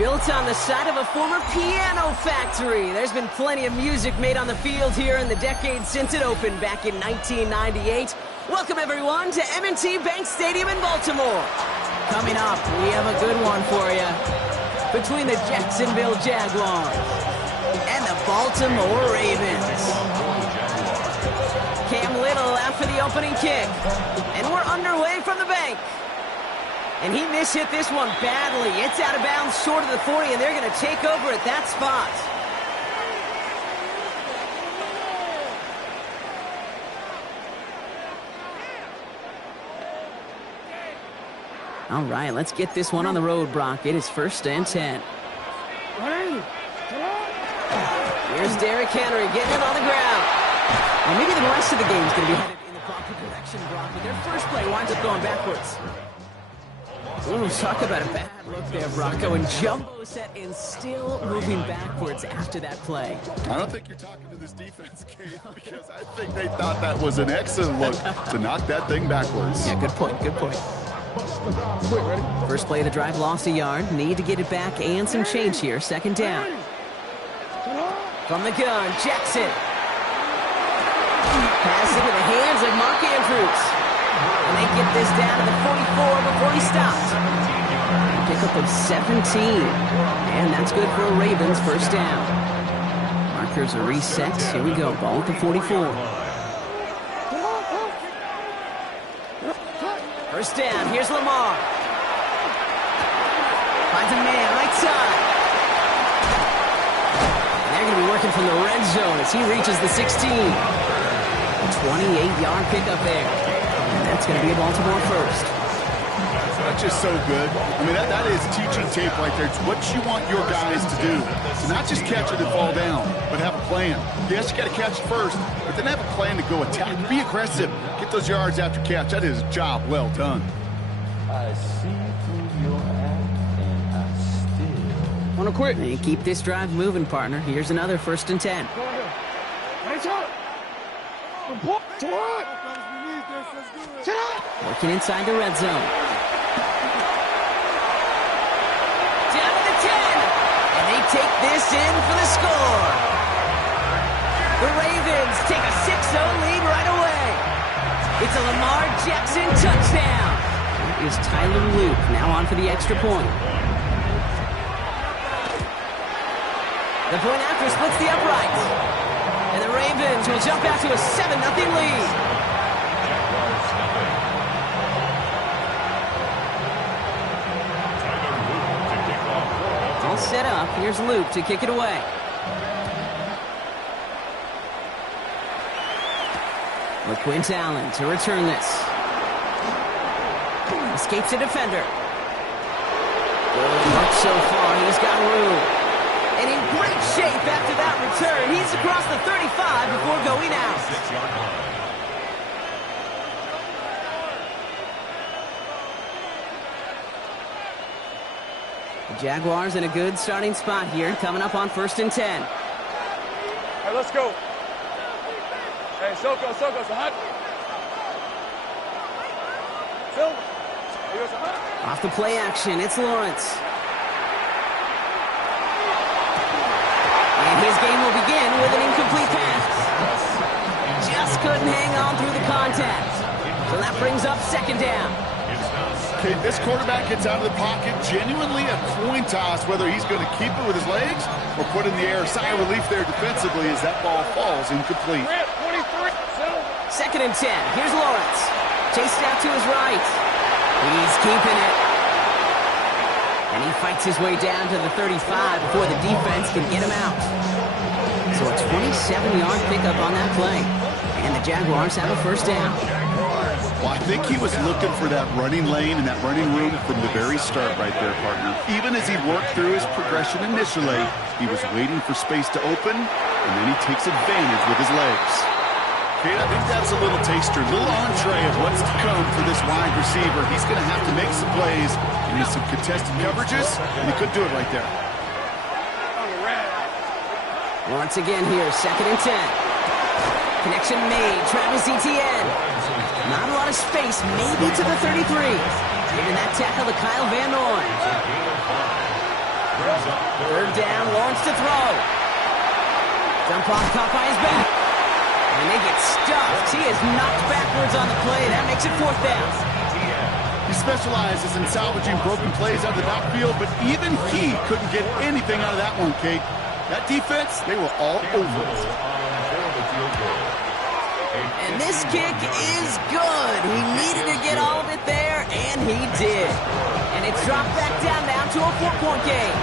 Built on the site of a former piano factory, there's been plenty of music made on the field here in the decade since it opened back in 1998. Welcome, everyone, to M&T Bank Stadium in Baltimore. Coming up, we have a good one for you. Between the Jacksonville Jaguars and the Baltimore Ravens. Cam Little out for the opening kick. And we're underway from the bank. And he mishit this one badly. It's out of bounds short of the 40, and they're going to take over at that spot. All right, let's get this one on the road, Brock. It is 1st and 10. Here's Derrick Henry getting it on the ground. And maybe the rest of the game is going to be headed in the proper direction, Brock, but their first play winds up going backwards. Ooh, talk about a bad look there, Brock. Going jumbo set and still moving backwards after that play. I don't think you're talking to this defense, Kate, because I think they thought that was an excellent look to knock that thing backwards. Yeah, good point, good point. First play of the drive lost a yard. Need to get it back and some change here. Second down. From the gun, Jackson. Pass into the hands of Mark Andrews. And they get this down to the 44 before he stops. Pickup of 17. And that's good for a Ravens first down. Markers are reset. Here we go. Ball at the 44. First down. Here's Lamar. Finds a man right side. And they're going to be working from the red zone as he reaches the 16. 28-yard pickup there. And that's going to be a Baltimore first. That's just so good. I mean, that is teaching tape right there. It's what you want your guys to do. To not just catch it and fall down, but have a plan. Yes, you got to catch it first, but then have a plan to go attack. Be aggressive. Get those yards after catch. That is a job well done. I see through your act, and I still Want to quit? And keep this drive moving, partner. Here's another 1st and 10. Working inside the red zone. Down to the 10. And they take this in for the score. The Ravens take a 6-0 lead right away. It's a Lamar Jackson touchdown. That is Tyler Luke now on for the extra point. The point after splits the uprights. And the Ravens will jump out to a 7-0 lead. All set up. Here's Luke to kick it away. LaQuint Allen to return this. Escapes a defender. Good work so far. He's got room. And in great shape after that return. He's across the 35 before going out. 6-yard line. The Jaguars in a good starting spot here, coming up on 1st and 10. All right, let's go. Hey, Soko, Sahad. Silver. Off the play action, it's Lawrence. And his game will begin with an incomplete pass. Just couldn't hang on through the contact. So that brings up 2nd down. Okay, this quarterback gets out of the pocket, genuinely a coin toss, whether he's going to keep it with his legs or put in the air. Sigh of relief there defensively as that ball falls incomplete. 2nd and 10. Here's Lawrence. Chased out to his right. He's keeping it. And he fights his way down to the 35 before the defense can get him out. So a 27-yard pickup on that play. And the Jaguars have a 1st down. Well, I think he was looking for that running lane and that running room from the very start right there, partner. Even as he worked through his progression initially, he was waiting for space to open, and then he takes advantage with his legs. Kate, I think that's a little taster, a little entree of what's to come for this wide receiver. He's going to have to make some plays and use some contested coverages, and he could do it right there. Once again here, 2nd and 10. Connection made, Travis Etienne. Not a lot of space, maybe to the 33. Giving that tackle to Kyle Van Noy. 3rd down, Lawrence to throw. Dump off, caught by his back. And they get stuffed. He is knocked backwards on the play. That makes it 4th down. He specializes in salvaging broken plays out of the backfield, but even he couldn't get anything out of that one, Kate. That defense, they were all over it. And this kick is good. He needed to get all of it there, and he did. And it's dropped back down to a 4-point game.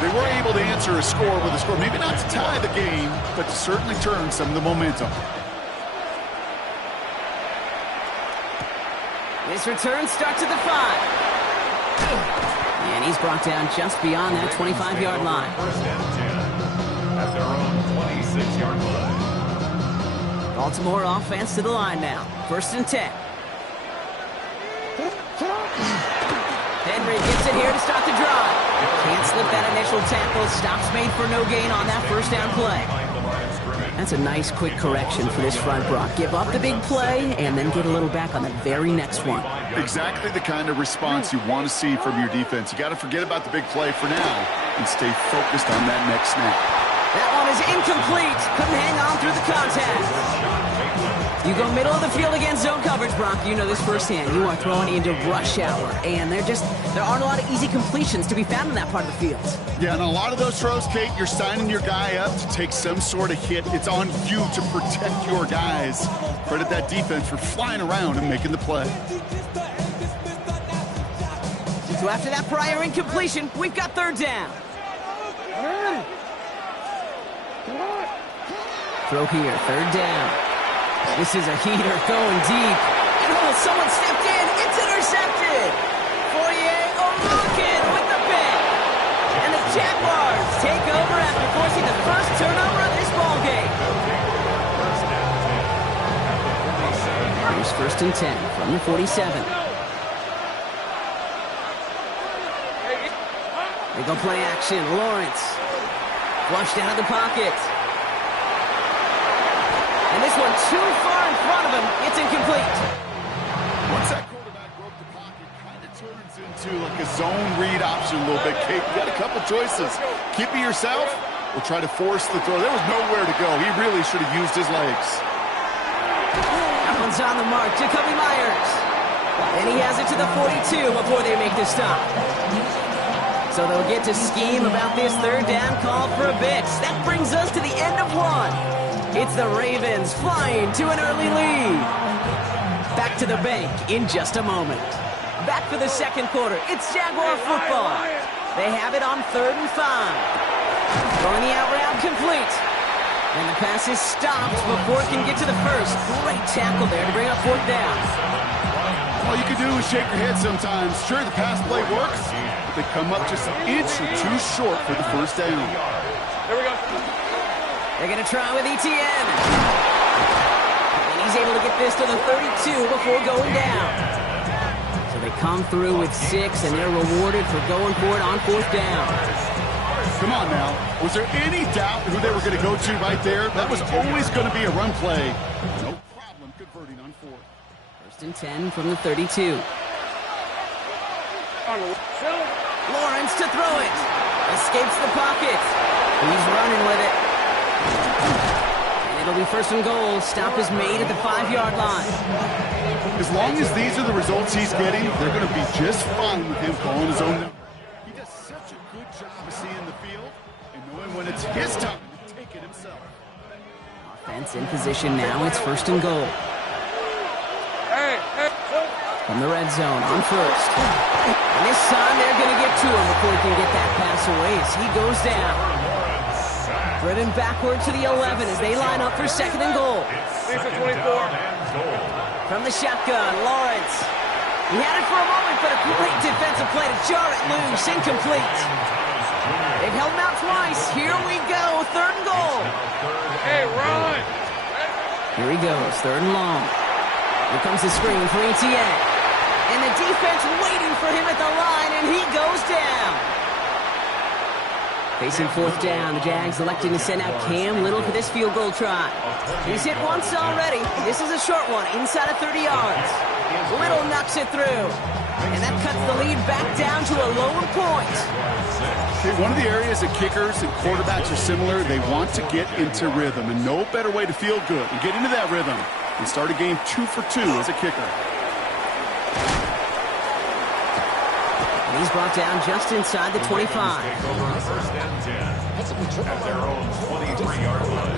They were able to answer a score with a score. Maybe not to tie the game, but to certainly turn some of the momentum. This return starts at the 5. And he's brought down just beyond that 25-yard line. 1st and 10 at their own 26-yard line. Baltimore offense to the line now. 1st and 10. Henry gets it here to start the drive. Can't slip that initial tackle. Stops made for no gain on that 1st down play. That's a nice quick correction for this front, Brock. Give up the big play and then get a little back on the very next one. Exactly the kind of response you want to see from your defense. You got to forget about the big play for now and stay focused on that next snap. That one is incomplete. Couldn't hang on through the contact. You go middle of the field against zone coverage, Brock. You know this firsthand. You are throwing into rush hour, and there aren't a lot of easy completions to be found in that part of the field. Yeah, and a lot of those throws, Kate, you're signing your guy up to take some sort of hit. It's on you to protect your guys. Credit that defense for flying around and making the play. So after that prior incompletion, we've got 3rd down. Throw here, 3rd down. This is a heater going deep. And someone stepped in. It's intercepted. Fourier O'Rourke with the pick. And the Jaguars take over after forcing the first turnover of this ballgame. Here's 1st and 10 from the 47. They go play action. Lawrence flushed out of the pocket. And this one too far in front of him. It's incomplete. Once that quarterback broke the pocket, kind of turns into like a zone read option a little bit. Kate, you got a couple choices. Keep it yourself or try to force the throw. There was nowhere to go. He really should have used his legs. That one's on the mark. Jacoby Myers. And he has it to the 42 before they make the stop. So they'll get to scheme about this 3rd down call for a bit. That brings us to the end of 1. It's the Ravens flying to an early lead. Back to the bank in just a moment. Back for the 2nd quarter. It's Jaguar football. They have it on 3rd and 5. Throwing the out route complete. And the pass is stopped before it can get to the 1st. Great tackle there to bring up 4th down. All you can do is shake your head sometimes. Sure, the pass play works, but they come up just an inch or two short for the 1st down. Here we go. They're going to try with Etienne. And he's able to get this to the 32 before going down. So they come through with 6, and they're rewarded for going for it on 4th down. Come on now. Was there any doubt who they were going to go to right there? That was always going to be a run play. No problem converting on 4th. 1st and 10 from the 32. Lawrence to throw it. Escapes the pocket. He's running with it. And it'll be 1st and goal. Stop is made at the 5-yard line. As long as these are the results he's getting, they're going to be just fine with him calling his own number. He does such a good job of seeing the field and knowing when it's his time to take it himself. Offense in position now. It's 1st and goal. From the red zone on 1st. And this time they're going to get to him before he can get that pass away as he goes down. Driven backward to the 11 as they line up for 2nd and goal. 24. From the shotgun, Lawrence. He had it for a moment, but a great defensive play to jar it loose. Incomplete. They've held him out twice. Here we go. 3rd and goal. Hey, run. Here he goes. 3rd and long. Here comes the screen for Etienne. And the defense waiting for him at the line, and he goes down. Facing 4th down, the Jags electing to send out Cam Little for this field goal try. He's hit once already. This is a short one, inside of 30 yards. Little knocks it through. And that cuts the lead back down to a lower point. Okay, one of the areas that kickers and quarterbacks are similar, they want to get into rhythm. And no better way to feel good and get into that rhythm than start a game 2 for 2 as a kicker. And he's brought down just inside the 25. At their own 23-yard line.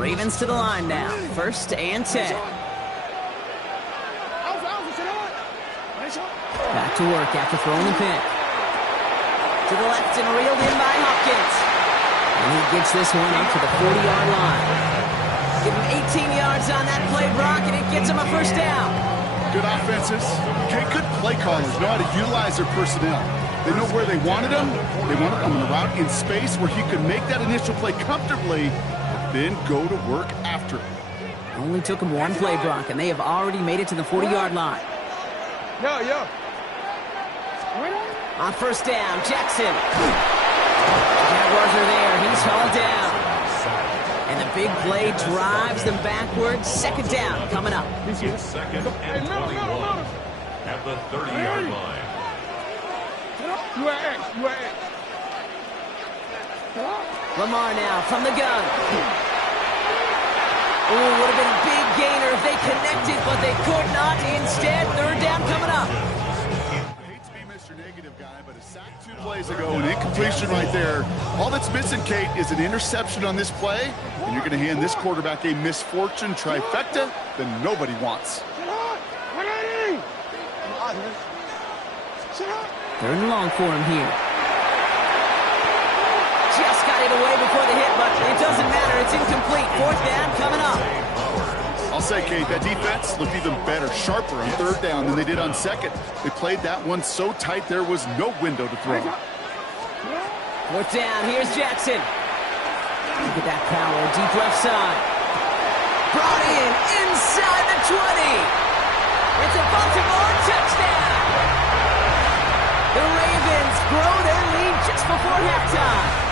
Ravens to the line now. 1st and 10. Back to work after throwing the pick. To the left and reeled in by Hopkins. And he gets this one up to the 40-yard line. Give him 18 yards on that play, Brock, and it gets him a 1st down. Good offenses. Okay, good play callers know how to utilize their personnel. They know where they wanted him. They wanted him on the route in space where he could make that initial play comfortably, then go to work after it. Only took him one play, Brock, and they have already made it to the 40-yard line. Yo. On first down, Jackson. Jaguars are there. He's hauled down. And the big play drives them backwards. Second down coming up. It's second and 21 at the 30-yard line. Lamar now from the gun. Oh, would have been a big gainer if they connected, but they could not. Instead, third down coming up. I hate to be Mr. Negative guy, but a sack 2 plays ago, an incompletion right there. All that's missing, Kate, is an interception on this play, and you're going to hand this quarterback a misfortune trifecta that nobody wants. Third and long for him here. Just got it away before the hit, but it doesn't matter. It's incomplete. Fourth down coming up. I'll say, Kate, that defense looked even better, sharper on third down than they did on second. They played that one so tight there was no window to throw. Fourth down. Here's Jackson. Look at that power. Deep left side. Brought in inside the 20. It's a Baltimore touchdown. The Ravens grow their lead just before halftime.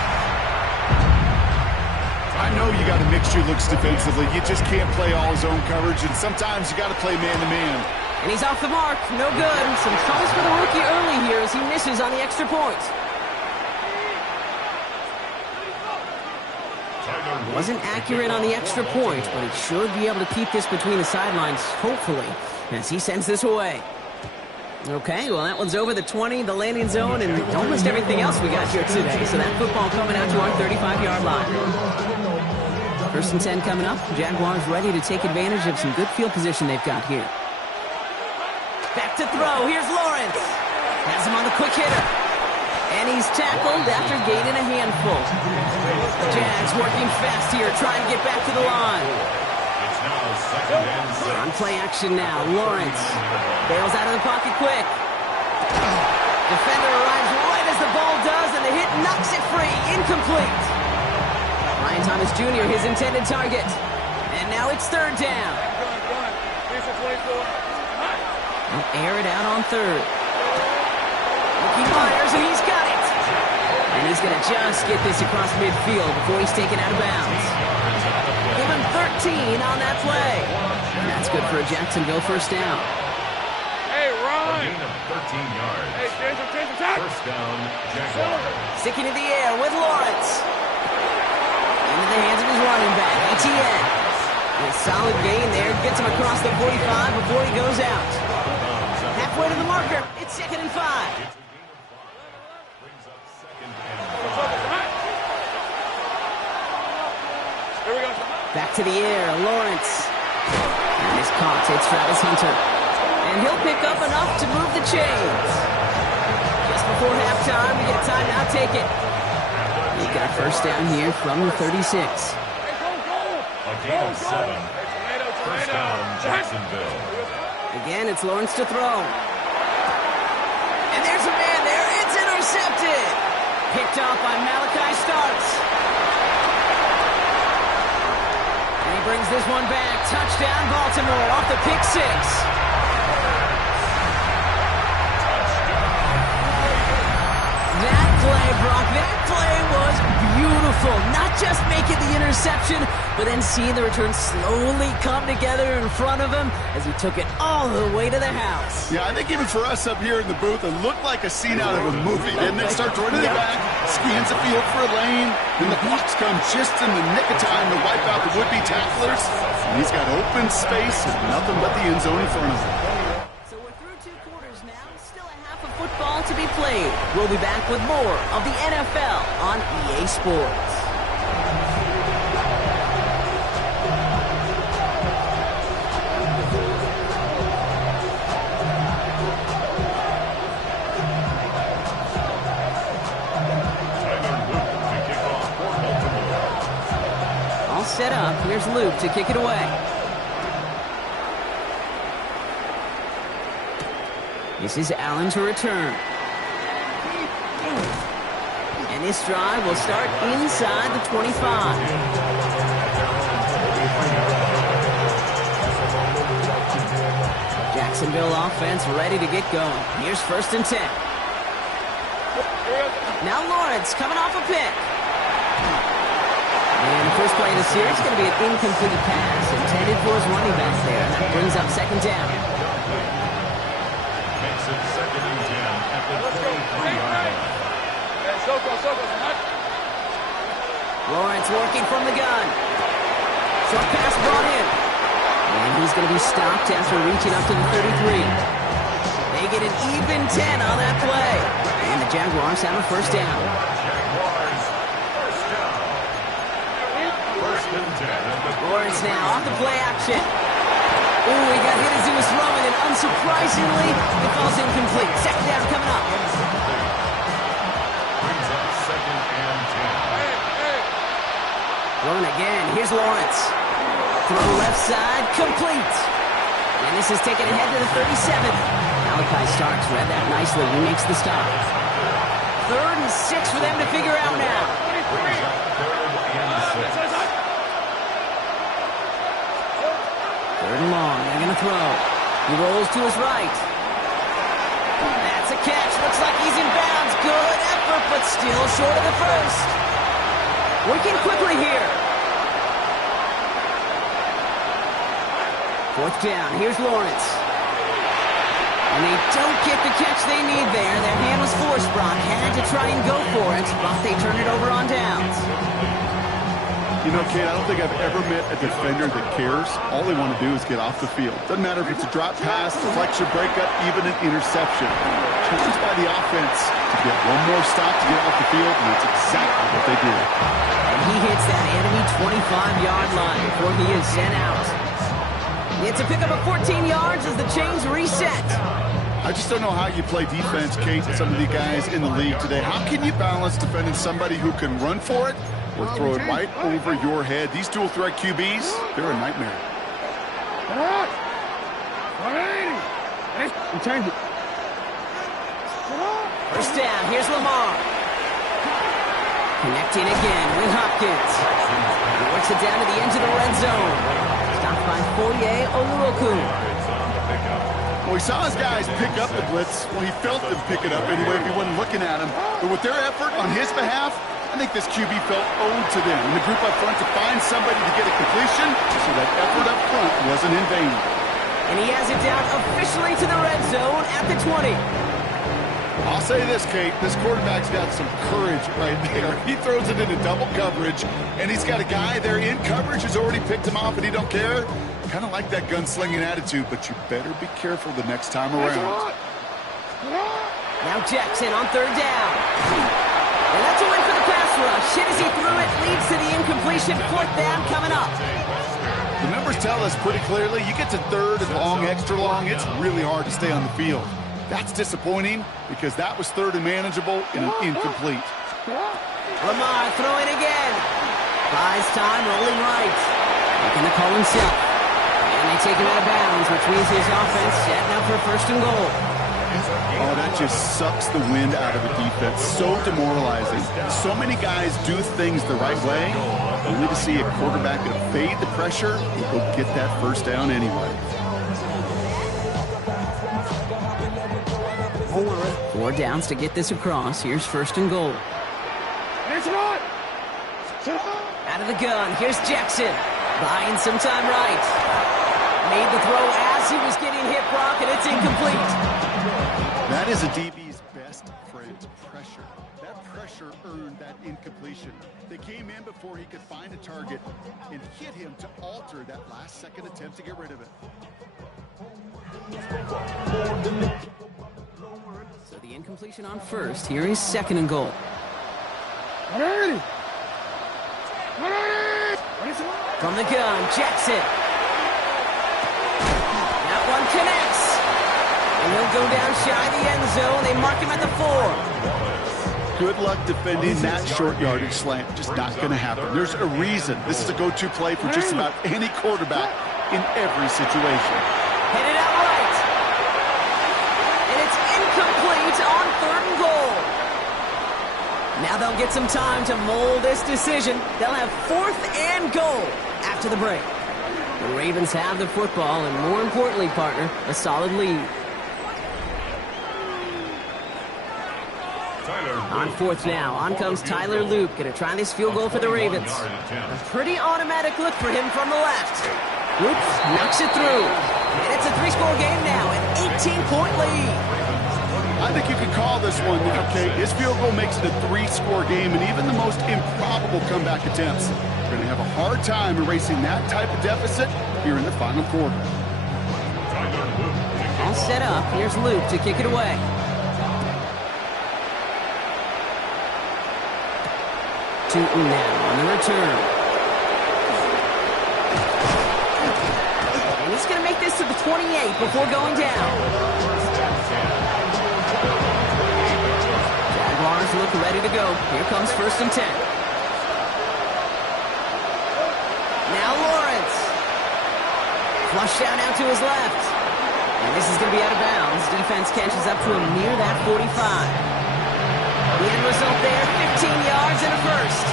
I know you got to mix your looks defensively. You just can't play all zone coverage, and sometimes you got to play man-to-man. And he's off the mark. No good. Some troubles for the rookie early here as he misses on the extra point. Wasn't accurate on the extra point, but he should be able to keep this between the sidelines, hopefully, as he sends this away. Okay, well, that one's over the 20, the landing zone, and almost everything else we got here today. So that football coming out to our 35-yard line. First and 10 coming up. Jaguars ready to take advantage of some good field position they've got here. Back to throw. Here's Lawrence. Has him on the quick hitter. And he's tackled after gaining a handful. Jags working fast here, trying to get back to the line. It's now second and 6. On play action now. Lawrence bails out of the pocket quick. Defender arrives right as the ball does, and the hit knocks it free. Incomplete. Ryan Thomas Jr., his intended target. And now it's third down. They'll air it out on third. He fires, and he's got it. And he's going to just get this across midfield before he's taken out of bounds. Give him 13 on that play. And that's good for a Jacksonville first down. Hey, A Ron. gain of 13 yards. Hey, change the time. First down, Jaguars. Sticking to the air with Lawrence. Into the hands of his running back, ETN. A solid gain there. Gets him across the 45 before he goes out. Halfway to the marker. It's second and 5. Brings up second and 5. Here we go. Back to the air, Lawrence. And it's caught. It's Travis Hunter. And he'll pick up enough to move the chains. Just before halftime, we get a timeout. Take it. He got first down here from the 36. A gain of 7. First down, Jacksonville. Again, it's Lawrence to throw. And there's a man there. It's intercepted. Picked off by Malachi Starks. And he brings this one back. Touchdown, Baltimore, off the pick 6. That play, Brock, that play was beautiful. Not just making the interception, but then seeing the return slowly come together in front of him as he took it all the way to the house. Yeah, I think even for us up here in the booth, it looked like a scene out of a movie. Didn't it? Starts running it back, scans the field for a lane, and the blocks come just in the nick of time to wipe out the would-be tacklers. And he's got open space and nothing but the end zone in front of him. So we're through 2 quarters now. Still a half of football to be played. We'll be back with more of the NFL on EA Sports. Set up. Here's Luke to kick it away. This is Allen to return. And this drive will start inside the 25. Jacksonville offense ready to get going. Here's 1st and 10. Now Lawrence coming off a pick. And the first play of the series is going to be an incomplete pass intended for his running back there. And that brings up 2nd down. Makes it 2nd and 10 at the 23-yard line. Lawrence working from the gun. Short pass brought in. And he's going to be stopped after reaching up to the 33. They get an even 10 on that play. And the Jaguars have a 1st down. Jaguars, 1st down. 1st and 10. Lawrence now off the play action. Ooh, he got hit as he was throwing, and unsurprisingly, it falls incomplete. 2nd down coming up. Brings up 2nd and 10. Throwing again. Here's Lawrence. Throw left side, complete. And this is taken ahead to the 37. Malachi Starks read that nicely. He makes the stop. 3rd and 6 for them to figure out now. 3rd and long. They're going to throw. He rolls to his right. That's a catch. Looks like he's in bounds. Good effort, but still short of the 1st. Working quickly here. 4th down. Here's Lawrence. And they don't get the catch they need there. Their hand was forced. Brock had to try and go for it, but they turn it over on downs. You know, Kate, I don't think I've ever met a defender that cares. All they want to do is get off the field. Doesn't matter if it's a drop pass, deflection, breakup, even an interception. Challenged by the offense to get one more stop to get off the field, and that's exactly what they do. And he hits that enemy 25-yard line before he is sent out. It's a pickup of 14 yards as the chains reset. I just don't know how you play defense, Kate, with some of the guys in the league today. How can you balance defending somebody who can run for it or throw it right over your head? These dual threat QBs, they're a nightmare. Change it. 1st down. Here's Lamar. Connecting again with Hopkins. He works it down to the edge of the red zone. Stopped by Foye Oluokun. Well, he saw his guys pick up the blitz. Well, he felt them pick it up anyway if he wasn't looking at him. But with their effort on his behalf, I think this QB felt owed to them. And the group up front to find somebody to get a completion, so that effort up front wasn't in vain. And he has it down officially to the red zone at the 20. I'll say this, Kate, this quarterback's got some courage right there. He throws it into double coverage, and he's got a guy there in coverage who's already picked him off, and he don't care. Kind of like that gunslinging attitude, but you better be careful the next time around. Now Jackson on 3rd down. And that's a win for the pass rush. Hit as he threw it, leads to the incompletion. 4th down coming up. The numbers tell us pretty clearly, you get to 3rd and long, extra long, it's really hard to stay on the field. That's disappointing because that was 3rd and manageable in an incomplete. Lamar throwing again. Buys time, rolling right. Making the call himself. And they take him out of bounds, which means his offense setting up for 1st and goal. Oh, that just sucks the wind out of a defense. So demoralizing. So many guys do things the right way, only to see a quarterback evade the pressure and go get that 1st down anyway. 4 downs to get this across. Here's 1st and goal. Out of the gun. Here's Jackson. Buying some time right. Made the throw as he was getting hit, Brock, and it's incomplete. That is a DB's best friend, pressure. That pressure earned that incompletion. They came in before he could find a target and hit him to alter that last-second attempt to get rid of it. So the incompletion on 1st. Here is 2nd and goal. From the gun, Jackson. That one connects. And he'll go down shy of the end zone. They mark him at the 4. Good luck defending that short yardage slant. Just not going to happen. There's a reason. This is a go-to play for just about any quarterback in every situation. Headed out right. And it's incomplete on 3rd and goal. Now they'll get some time to mold this decision. They'll have 4th and goal after the break. The Ravens have the football, and more importantly, partner, a solid lead. On 4th now, on comes Tyler Loop. Gonna try this field goal for the Ravens. A pretty automatic look for him from the left. Loop knocks it through. And it's a 3-score game now, an 18-point lead. I think you can call this one, okay? His field goal makes it a 3-score game, and even the most improbable comeback attempts are going to have a hard time erasing that type of deficit here in the final quarter. All set up. Here's Luke to kick it away. Tootin now on the return. And he's going to make this to the 28 before going down. Jaguars look ready to go. Here comes 1st and 10. Now Lawrence. Flushed out now to his left. And this is going to be out of bounds. Defense catches up to him near that 45. The end result there, 15 yards and a first.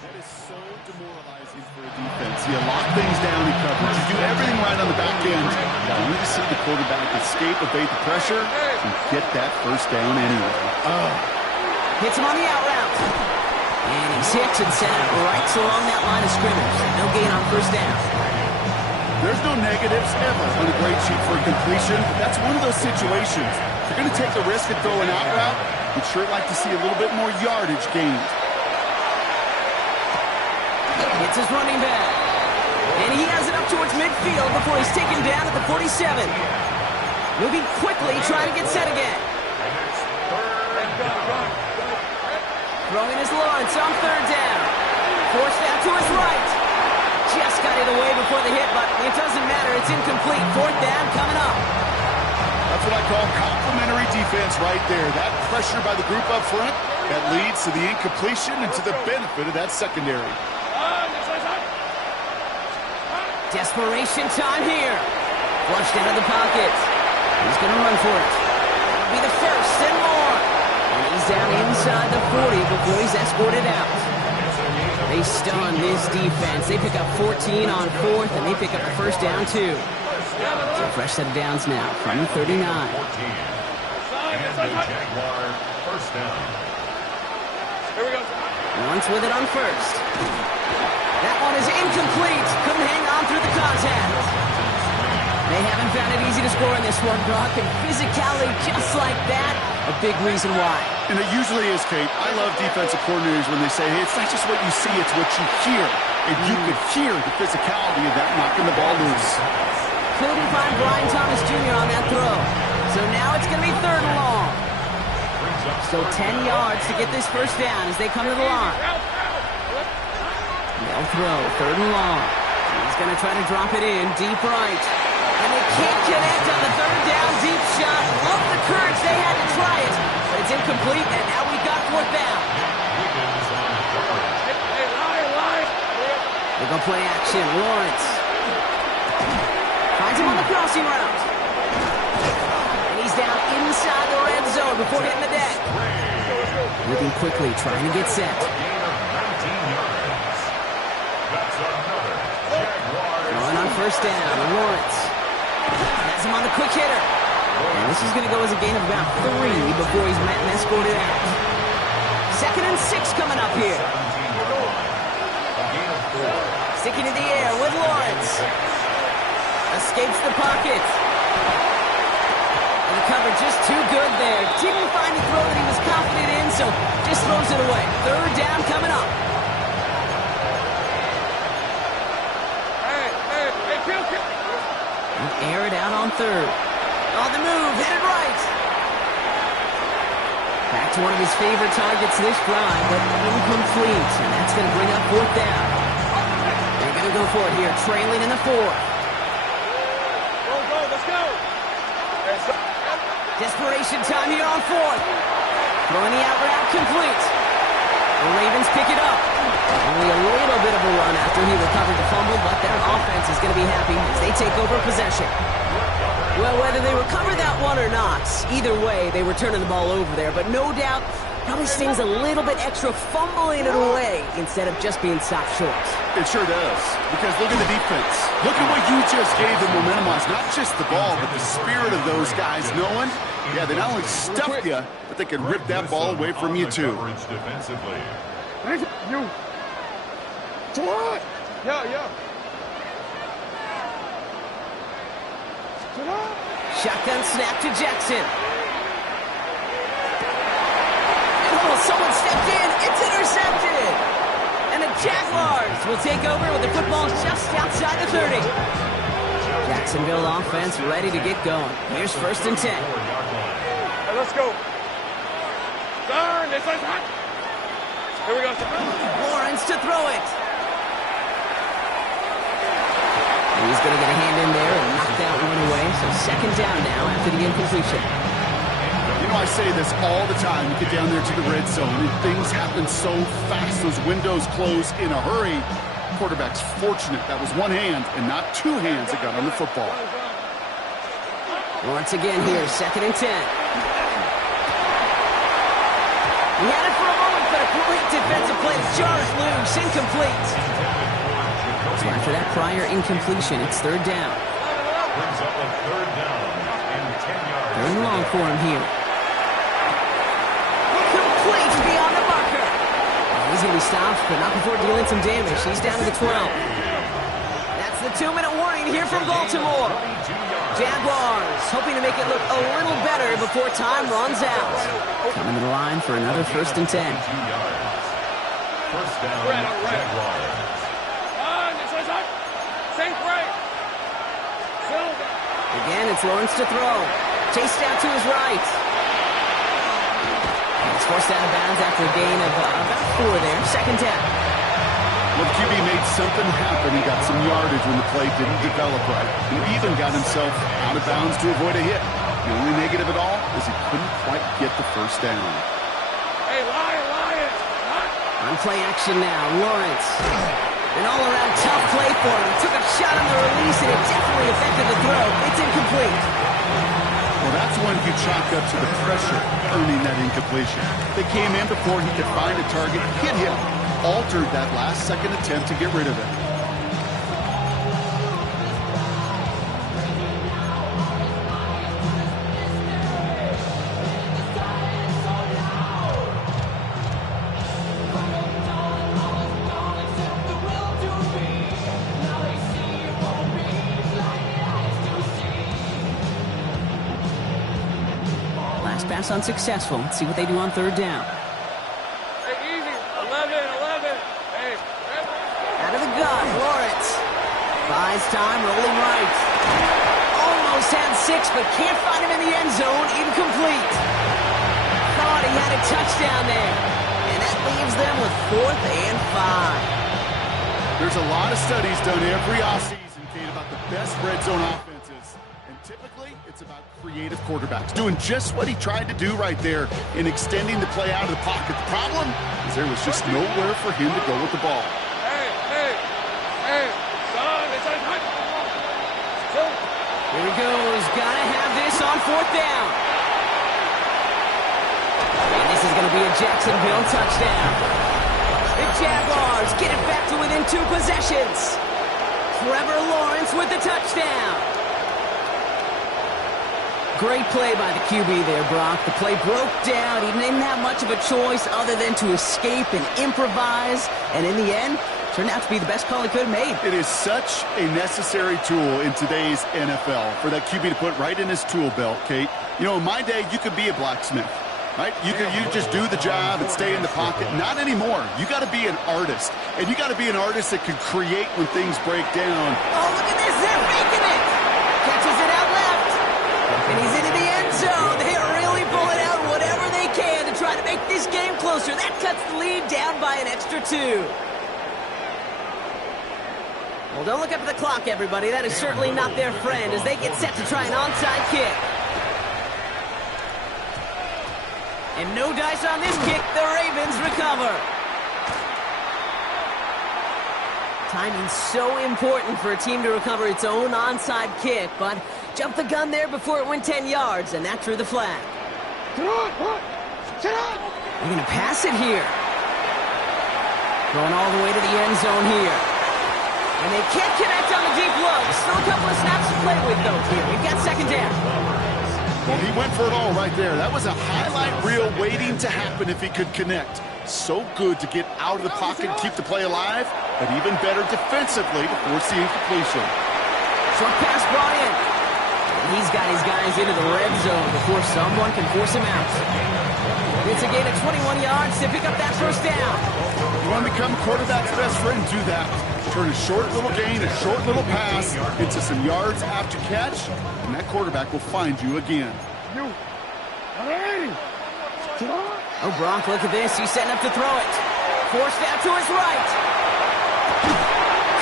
That is so demoralizing for a defense. You lock things down in coverage. You do everything right on the back end. You need to see the quarterback escape, evade the pressure, and get that first down anyway. Hits him on the out route. And he's hit and sent out right along that line of scrimmage. No gain on 1st down. There's no negatives ever on a grade sheet for a completion. That's one of those situations. If you're going to take the risk of throwing out route, you'd sure like to see a little bit more yardage gained. It's his running back. And he has it up towards midfield before he's taken down at the 47. Moving quickly, trying to get set again. Throwing his Lawrence on 3rd down. Forced out to his right. Just got it away before the hit, but it doesn't matter. It's incomplete. 4th down coming up. That's what I call complementary defense right there. That pressure by the group up front, that leads to the incompletion and to the benefit of that secondary. Desperation time here. Flushed out of the pocket. He's going to run for it. That'll be the 1st and more. And he's down inside the 40 before he's escorted out. They stun this defense. They pick up 14 on 4th, and they pick up the 1st down, too. So a fresh set of downs now from the 39. And the Jaguar 1st down. Here we go. Lawrence with it on 1st. That one is incomplete. Couldn't hang on through the contact. They haven't found it easy to score in this one, Brock, and physicality just like that, a big reason why. And it usually is, Kate. I love defensive coordinators when they say, hey, it's not just what you see, it's what you hear. And you could hear the physicality of that knocking the ball loose. Couldn't find Brian Thomas Jr. on that throw. So now it's going to be 3rd and long. So 10 yards to get this 1st down as they come to the line. They'll throw 3rd and long. He's going to try to drop it in deep right. And they can't connect on the 3rd down deep shot. Love the courage they had to try it. But it's incomplete, and now we've got 4th down. They're going to play action. Lawrence finds him on the crossing route. And he's down inside the red zone before hitting the deck. Moving quickly, trying to get set. Going on 1st down, Lawrence has him on the quick hitter. And this is going to go as a gain of about 3 before he's met and escorted out. 2nd and 6 coming up here. Sticking in the air with Lawrence. Escapes the pocket. And the cover just too good there. Didn't find a throw that he was confident in, so just throws it away. 3rd down coming up. Air it out on 3rd. On the move, headed right. Back to one of his favorite targets this drive, but incomplete. And that's going to bring up 4th down. They're going to go for it here, trailing in the 4th. Go, let's go. Desperation time here on 4th. Throwing the out route complete. The Ravens pick it up. Only a little bit of a run after he recovered the fumble, but their offense is going to be happy as they take over possession. Well, whether they recover that one or not, either way, they were turning the ball over there. But no doubt, Probably stings a little bit extra fumbling it away instead of just being soft shorts. It sure does, because look at the defense. Look at what you just gave them momentum on. It's not just the ball, but the spirit of those guys knowing, yeah, they not only stuffed you, but they can rip that ball away from you, too. Defensively. You. What? Yeah. Shotgun snap to Jackson. And oh, someone stepped in. It's intercepted. And the Jaguars will take over with the football just outside the 30. Jacksonville offense ready to get going. Here's 1st and 10. Hey, let's go. Turn. This is hot. Here we go. Lawrence to throw it. He's going to get a hand in there and knock that one away. So 2nd down now after the incompletion. You know, I say this all the time. You get down there to the red zone, and things happen so fast. Those windows close in a hurry. Quarterback's fortunate that was one hand and not two hands that got on the football. Once again here, 2nd and 10. He had it for a moment, but a great defensive play to jar it loose. Incomplete. So after that prior incompletion, it's 3rd down. Brings up a 3rd down and 10 yards. 3rd and long for him here. Complete beyond the marker. He's going to be stopped, but not before dealing some damage. He's down to the 12. That's the 2-minute warning here from Baltimore. Jaguars hoping to make it look a little better before time runs out. Coming to the line for another 1st and 10. 2 yards. 1st down, Jaguars. Again, it's Lawrence to throw. Chased out to his right. He's forced out of bounds after a gain of about 4 there. 2nd down. Well, the QB made something happen. He got some yardage when the play didn't develop right. He even got himself out of bounds to avoid a hit. The only negative at all is he couldn't quite get the 1st down. Hey, Lion! On play action now, Lawrence. An all-around tough play for him. Took a shot on the release, and it definitely affected the throw. It's incomplete. Well, that's when you chalk up to the pressure earning that incompletion. They came in before he could find a target, hit him, altered that last-second attempt to get rid of it. Pass unsuccessful. Let's see what they do on 3rd down. Hey, easy. 11. Hey. Out of the gun, Lawrence. Buys time, rolling right. Almost had 6, but can't find him in the end zone. Incomplete. Thought he had a touchdown there. And that leaves them with 4th and 5. There's a lot of studies done every offseason, Kate, about the best red zone offenses. And typically, it's about creative quarterbacks doing just what he tried to do right there in extending the play out of the pocket. The problem is there was just nowhere for him to go with the ball. Hey, son, it's hot. Here he goes. Gotta have this on 4th down. And this is going to be a Jacksonville touchdown. The Jaguars get it back to within 2 possessions. Trevor Lawrence with the touchdown. Great play by the QB there, Brock. The play broke down. He didn't have much of a choice other than to escape and improvise. And in the end, turned out to be the best call he could have made. It is such a necessary tool in today's NFL for that QB to put right in his tool belt, Kate. You know, in my day, you could be a blacksmith, right? You just do the job and stay in the pocket. Not anymore. You got to be an artist. And you got to be an artist that can create when things break down. Oh, look at this. They're making it. Catches it out left. And he's into the end zone. They are really pulling out whatever they can to try to make this game closer. That cuts the lead down by an extra 2. Well, don't look up at the clock, everybody. That is certainly not their friend as they get set to try an onside kick. And no dice on this kick. The Ravens recover. Timing's so important for a team to recover its own onside kick, but jumped the gun there before it went 10 yards, and that drew the flag. They're going to pass it here. Going all the way to the end zone here. And they can't connect on the deep look. Still a couple of snaps to play with, though, here. We've got second down. Well, he went for it all right there. That was a highlight reel waiting to happen if he could connect. So good to get out of the pocket and keep the play alive, but even better defensively to force the incompletion. Short pass brought in. And he's got his guys into the red zone before someone can force him out. It's a gain of 21 yards to pick up that first down. You want to become a quarterback's best friend, do that. Turn a short little gain, a short little pass into some yards after catch, and that quarterback will find you again. Oh, Gronk, look at this. He's setting up to throw it. Forced out to his right.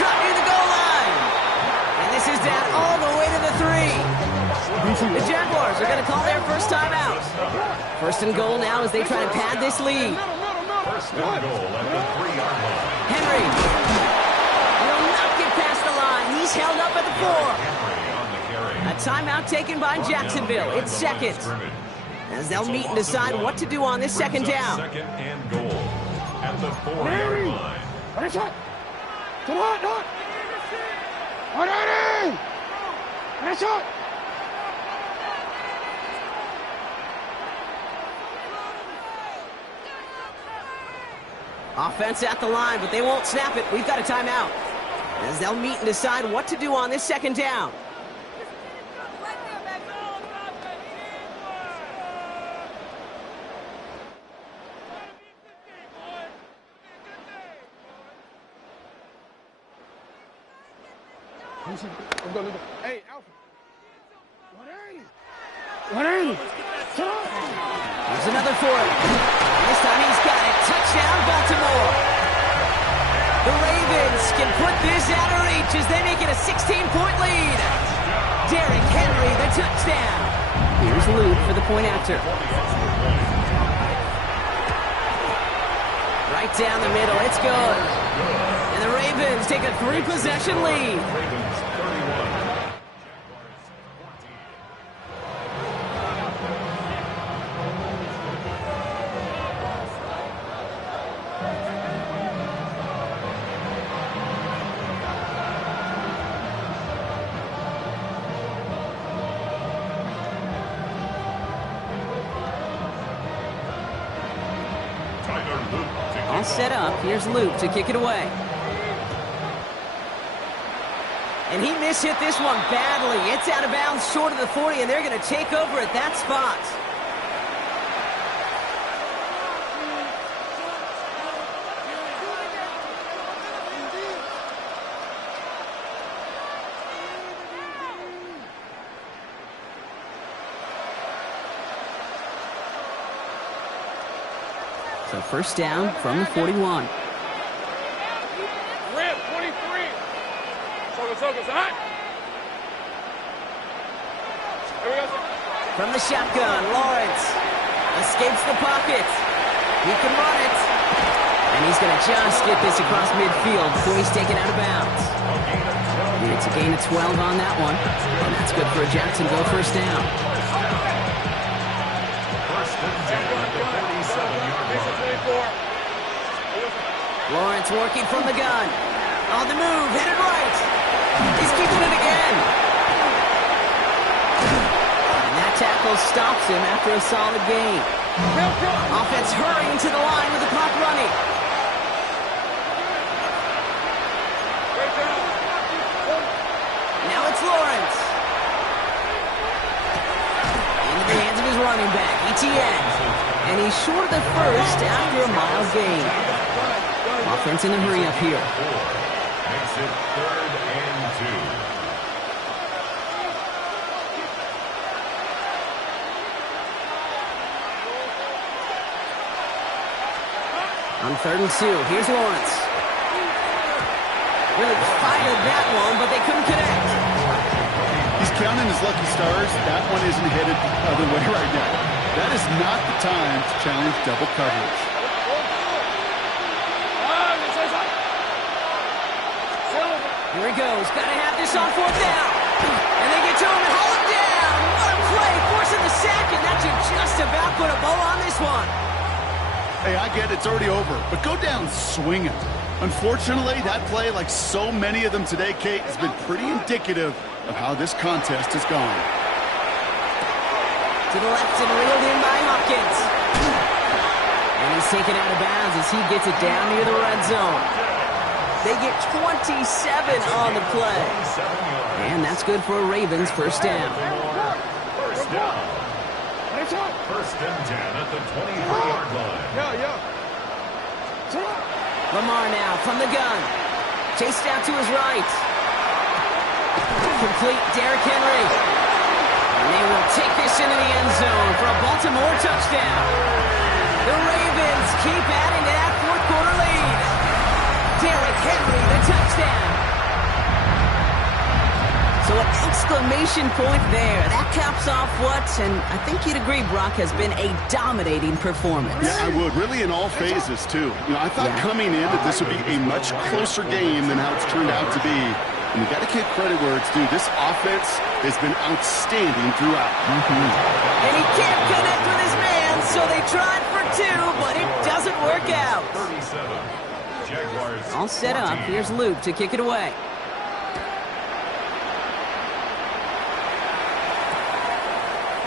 Cut near the goal line. And this is down all the way to the 3. The Jaguars are going to call their first timeout. First and goal now as they try to pad this lead. First and goal at the 3-yard line. Henry will not get past the line. He's held up at the 4. A timeout taken by Jacksonville. It's second. As they'll meet and decide what to do on this second down. Second and goal at the 4-yard line. Offense at the line, but they won't snap it. We've got a timeout. As they'll meet and decide what to do on this second down. Hey, Alpha. What are you? Here's another for it. This time he's got it. Touchdown, Baltimore. The Ravens can put this out of reach as they make it a 16-point lead. Derrick Henry, the touchdown. Here's Luke for the point after. Right down the middle. It's good. And the Ravens take a 3-possession lead. Ravens 31. All set up. Here's Luke to kick it away. And he mishit this one badly. It's out of bounds short of the 40, and they're going to take over at that spot. So first down from the 41. Red, 23. Soga's hot. From the shotgun, Lawrence escapes the pocket. He can run it. And he's going to just get this across midfield before he's taken out of bounds. And it's a gain of 12 on that one. And that's good for a Jacksonville first down. First and 10 at the 47-yard line. Lawrence working from the gun. On the move, headed right. He's keeping it again. And that tackle stops him after a solid gain. Offense hurrying to the line with the clock running. Now it's Lawrence. Into the hands of his running back, ETN. And he's short of the first after a mild gain. Offense in a hurry up here. Makes it 3rd and 2. On 3rd and 2, here's Lawrence. Really fired that one, but they couldn't connect. He's counting his lucky stars. That one isn't headed the other way right now. That is not the time to challenge double coverage. Here he goes. Got to have this on 4th down. And they get to him and haul him down. What a play. Forcing the sack, and that should just about put a bow on this one. Hey, I get it's already over, but go down swinging. Unfortunately, that play, like so many of them today, Kate, has been pretty indicative of how this contest has gone. To the left and reeled in by Hopkins. And he's taken out of bounds as he gets it down near the red zone. They get 27 on the play. And that's good for a Ravens first down. First down. First and 10 at the 23-yard line. Lamar now from the gun. Chased out to his right. Complete Derrick Henry. And they will take this into the end zone for a Baltimore touchdown. The Ravens keep adding to that fourth quarter lead. Derrick Henry, the touchdown. So an exclamation point there. That caps off what, and I think you'd agree, Brock, has been a dominating performance. Yeah, I would. Really in all phases, too. I thought coming in that this would be a much closer game than how it's turned out to be. And you got to give credit where it's due. This offense has been outstanding throughout. And he can't connect with his man, so they tried for two, but it doesn't work out. 37. Jaguars. All set up. Here's Luke to kick it away.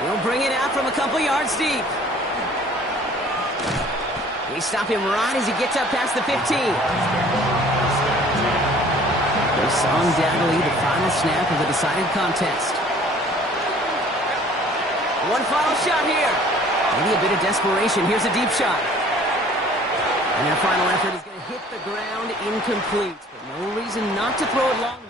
We'll bring it out from a couple yards deep. We stop him right as he gets up past the 15. This undoubtedly the final snap of the deciding contest. One final shot here. Maybe a bit of desperation. Here's a deep shot. And their final effort is going to hit the ground incomplete. But no reason not to throw it long.